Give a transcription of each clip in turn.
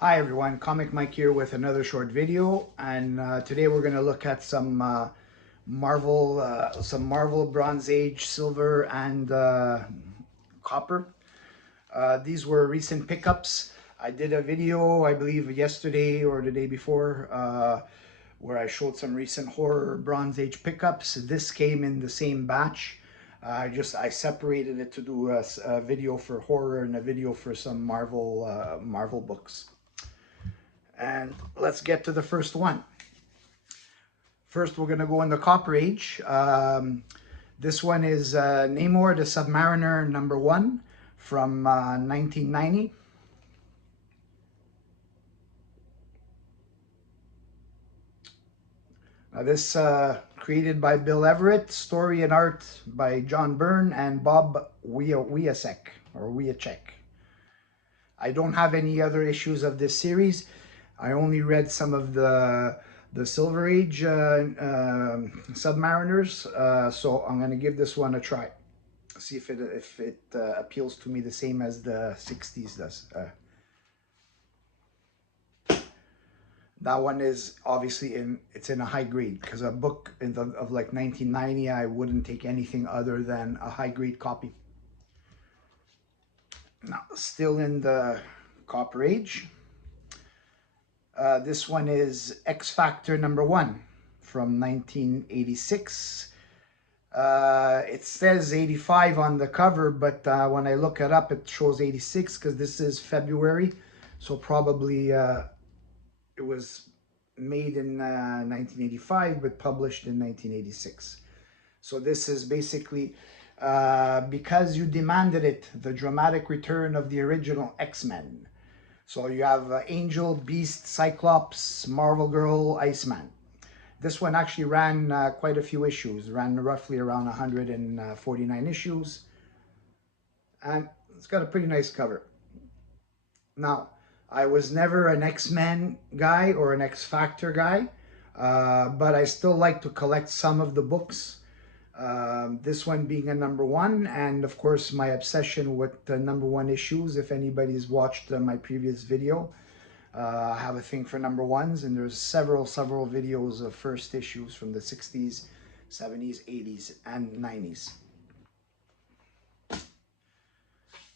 Hi everyone, Comic Mike here with another short video, and today we're going to look at some Marvel Bronze Age silver and copper. These were recent pickups. I did a video, I believe yesterday or the day before, where I showed some recent horror Bronze Age pickups. This came in the same batch. I separated it to do a video for horror and a video for some Marvel books. And let's get to the first one. First, we're going to go in the Copper Age. This one is Namor the Submariner #1 from 1990. This created by Bill Everett, story and art by John Byrne and Bob Wiacek or Wiacek. I don't have any other issues of this series. I only read some of the Silver Age Submariners, so I'm going to give this one a try. See if it appeals to me the same as the 60s does. That one is obviously it's in a high grade, because a book of like 1990, I wouldn't take anything other than a high grade copy. Now, still in the Copper Age. This one is X Factor #1 from 1986. It says 85 on the cover, but when I look it up, it shows 86 because this is February. So probably it was made in 1985, but published in 1986. So this is basically Because You Demanded It, the dramatic return of the original X-Men. So you have Angel, Beast, Cyclops, Marvel Girl, Iceman. This one actually ran quite a few issues, ran roughly around 149 issues. And it's got a pretty nice cover. Now, I was never an X-Men guy or an X-Factor guy, but I still like to collect some of the books. This one being a #1, and of course my obsession with the #1 issues. If anybody's watched my previous video, I have a thing for #1s, and there's several videos of first issues from the 60s, 70s, 80s, and 90s.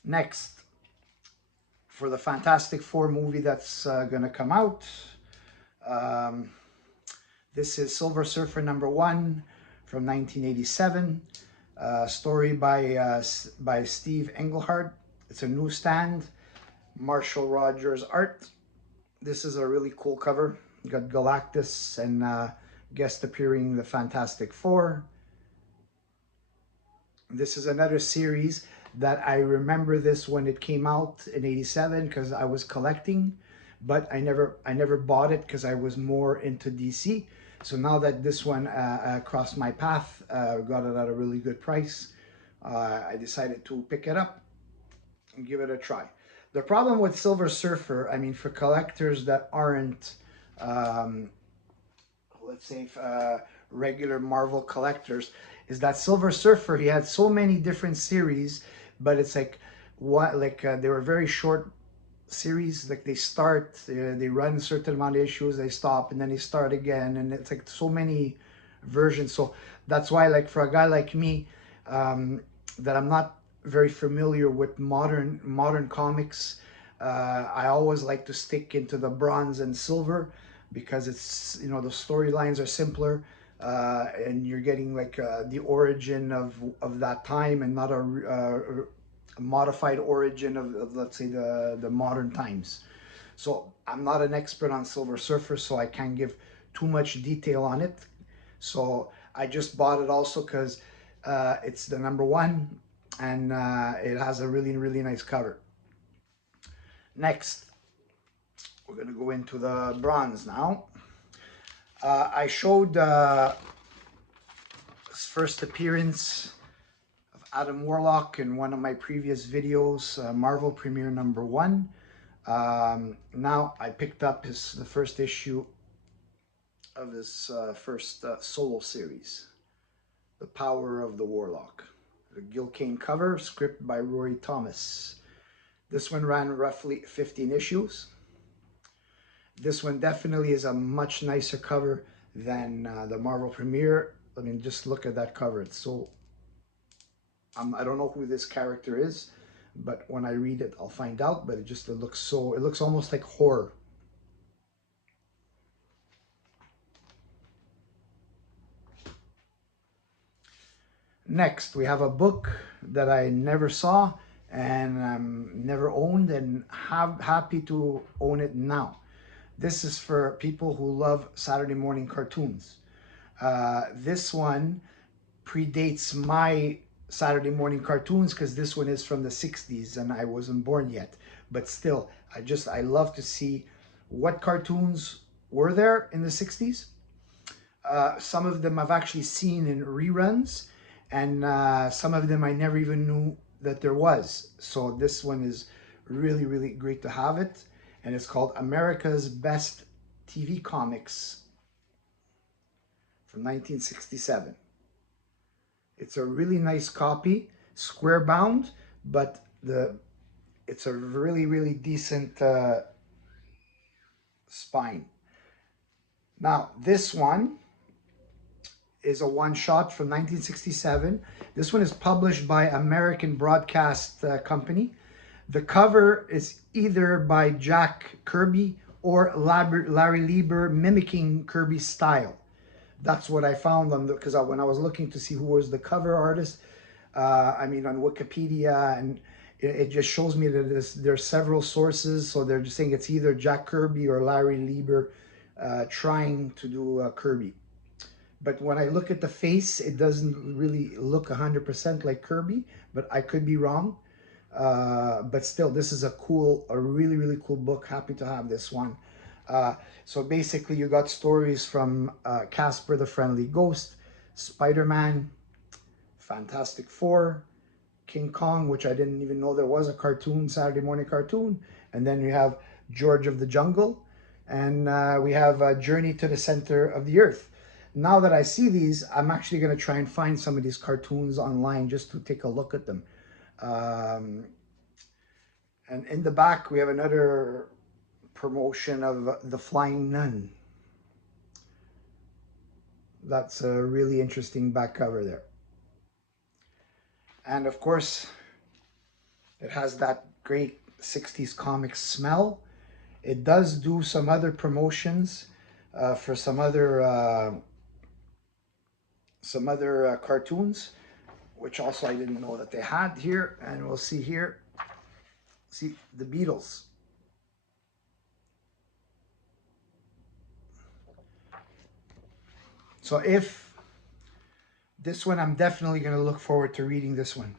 Next, for the Fantastic Four movie that's gonna come out, um, this is Silver Surfer #1 from 1987. Story by Steve Englehart. It's a newsstand. Marshall Rogers art. This is a really cool cover. You got Galactus and guest appearing the Fantastic Four. This is another series that I remember this when it came out in '87 because I was collecting, but I never bought it because I was more into DC. So now that this one crossed my path, got it at a really good price, I decided to pick it up and give it a try. The problem with Silver Surfer, I mean, for collectors that aren't, um, let's say, regular Marvel collectors, is that Silver Surfer, he had so many different series, but it's like they were very short series. Like they run a certain amount of issues, they stop, and then they start again, and it's like so many versions. So that's why, like, for a guy like me, that I'm not very familiar with modern comics, I always like to stick into the bronze and silver because it's, you know, the storylines are simpler, and you're getting like the origin of that time, and not a modified origin of let's say the modern times. So I'm not an expert on Silver Surfer, so I can't give too much detail on it. So I just bought it also because it's the #1, and it has a really nice cover. Next, we're gonna go into the bronze now. I showed his first appearance of Adam Warlock in one of my previous videos, Marvel Premiere #1. Now I picked up the first issue of his first solo series, The Power of the Warlock. The Gil Kane cover, script by Rory Thomas. This one ran roughly 15 issues. This one definitely is a much nicer cover than the Marvel Premiere. I mean, just look at that cover. It's so, I don't know who this character is, but when I read it, I'll find out. But it looks so, it looks almost like horror. Next, we have a book that I never saw and never owned, and happy to own it now. This is for people who love Saturday morning cartoons. This one predates my Saturday morning cartoons because this one is from the 60s and I wasn't born yet. But still, I love to see what cartoons were there in the 60s. Some of them I've actually seen in reruns, and some of them I never even knew that there was. So this one is really, really great to have it. And it's called America's Best TV Comics from 1967. It's a really nice copy, square bound, but it's a really, really decent spine. Now, this one is a one-shot from 1967. This one is published by American Broadcast Company. The cover is either by Jack Kirby or Larry Lieber, mimicking Kirby's style. That's what I found on the, because when I was looking to see who was the cover artist, I mean on Wikipedia, and it just shows me that there's several sources. So they're just saying it's either Jack Kirby or Larry Lieber trying to do Kirby. But when I look at the face, it doesn't really look 100% like Kirby, but I could be wrong. But still, this is a really, really cool book. Happy to have this one. So basically, you got stories from Casper the Friendly Ghost, Spider-Man, Fantastic Four, King Kong, which I didn't even know there was a cartoon, Saturday morning cartoon. And then you have George of the Jungle, and we have Journey to the Center of the Earth. Now that I see these, I'm actually going to try and find some of these cartoons online just to take a look at them. And in the back, we have another promotion of The Flying Nun. That's a really interesting back cover there. And of course, it has that great 60s comic smell. It does do some other promotions for some other cartoons, which also I didn't know that they had here. And we'll see here, see the Beatles. So if this one, I'm definitely going to look forward to reading this one,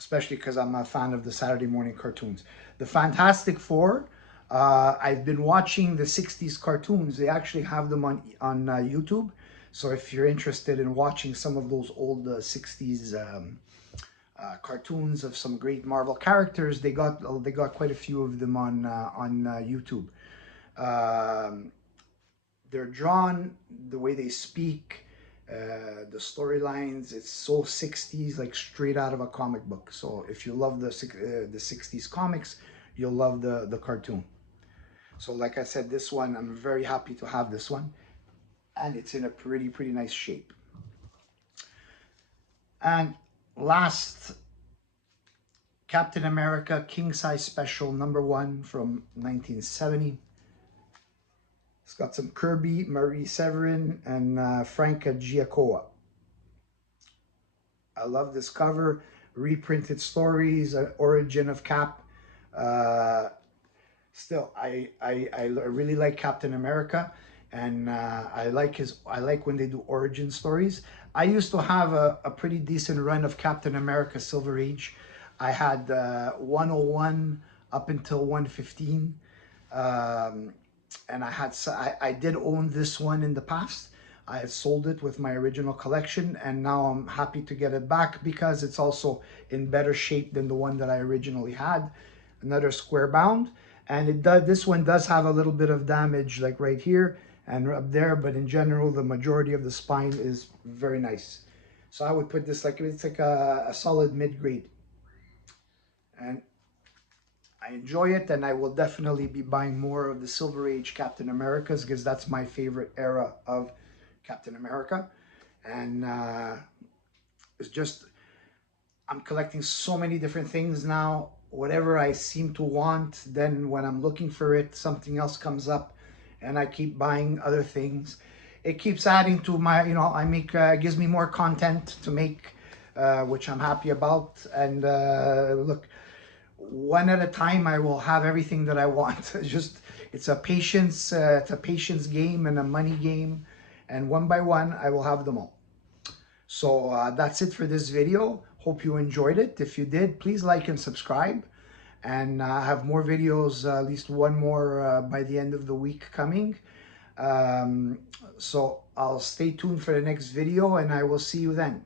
especially because I'm a fan of the Saturday morning cartoons. The Fantastic Four, I've been watching the 60s cartoons. They actually have them on YouTube. So if you're interested in watching some of those old 60s cartoons of some great Marvel characters, they got quite a few of them on YouTube. They're drawn, the way they speak, the storylines, it's so 60s, like straight out of a comic book. So if you love the 60s comics, you'll love the cartoon. So like I said, this one, I'm very happy to have this one. And it's in a pretty nice shape. And last, Captain America King Size Special #1 from 1970. It's got some Kirby, Marie Severin, and Frank Giacoia. I love this cover. Reprinted stories, origin of Cap. Still, I really like Captain America, and I like when they do origin stories. I used to have a pretty decent run of Captain America Silver Age. I had 101 up until 115. And I did own this one in the past. I had sold it with my original collection, and now I'm happy to get it back because it's also in better shape than the one that I originally had. Another square bound, and this one does have a little bit of damage, like right here and up there, but in general, the majority of the spine is very nice. So I would put this it's like a solid mid-grade. And I enjoy it, and I will definitely be buying more of the Silver Age Captain Americas because that's my favorite era of Captain America. And it's just, I'm collecting so many different things now. Whatever I seem to want, then when I'm looking for it, something else comes up, and I keep buying other things. It keeps adding to my, I make, gives me more content to make, which I'm happy about. And look, one at a time, I will have everything that I want. It's a patience game and a money game, and one by one, I will have them all. So that's it for this video. Hope you enjoyed it. If you did, please like and subscribe. And I have more videos, at least one more by the end of the week coming. Um, so I'll stay tuned for the next video, and I will see you then.